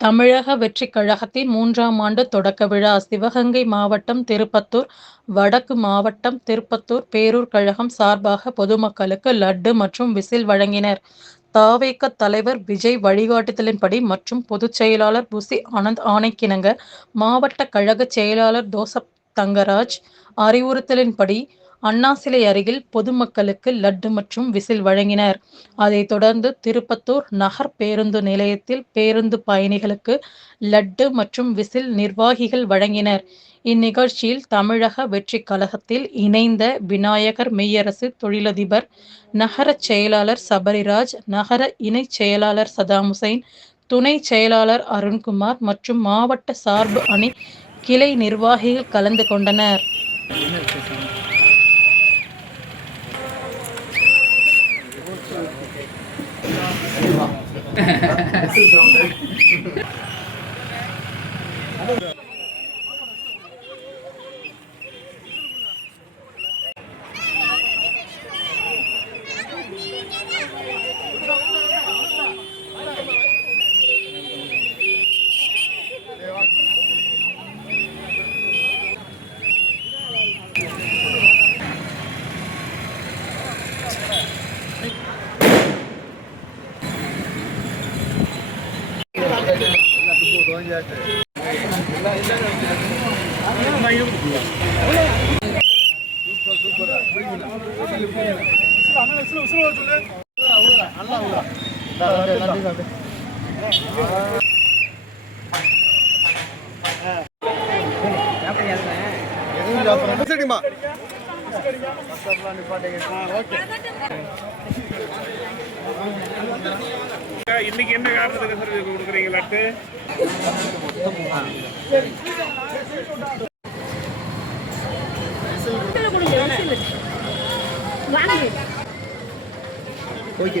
தமிழக வெற்றிக் கழகத்தின் 3ஆம் ஆண்டு தொடக்க விழா சிவகங்கை மாவட்டம் திருப்பத்தூர் வடக்கு மாவட்டம் திருப்பத்தூர் பேரூர் கழகம் சார்பாக பொதுமக்களுக்கு லட்டு மற்றும் விசில் வழங்கினர். த.வெ.க. தலைவர் விஜய் வழிகாட்டுதலின்படி மற்றும் பொதுச் செயலாளர் புசி ஆனந்த் ஆணைக்கிணங்க மாவட்ட கழக செயலாளர் ஜோசப் தங்கராஜ் அறிவுறுத்தலின்படி அண்ணா சிலை அருகில் பொதுமக்களுக்கு லட்டு மற்றும் விசில் வழங்கினர். அதைத் தொடர்ந்து திருப்பத்தூர் நகர் பேருந்து நிலையத்தில் பேருந்து பயணிகளுக்கு லட்டு மற்றும் விசில் நிர்வாகிகள் வழங்கினர். இந்நிகழ்ச்சியில் தமிழக வெற்றிக் கழகத்தில் இணைந்த விநாயகர் மெய்யரசு தொழிலதிபர் நகர செயலாளர் சபரிராஜ், நகர இணைச் செயலாளர் சதாம்உசைன், துணை செயலாளர் அருண்குமார் மற்றும் மாவட்ட சார்பு அணி கிளை நிர்வாகிகள் கலந்து கொண்டனர். இன்னைக்கு என்ன காரணத்துக்கு சார் கொடுக்குறீங்க லட்டு? ஓகே.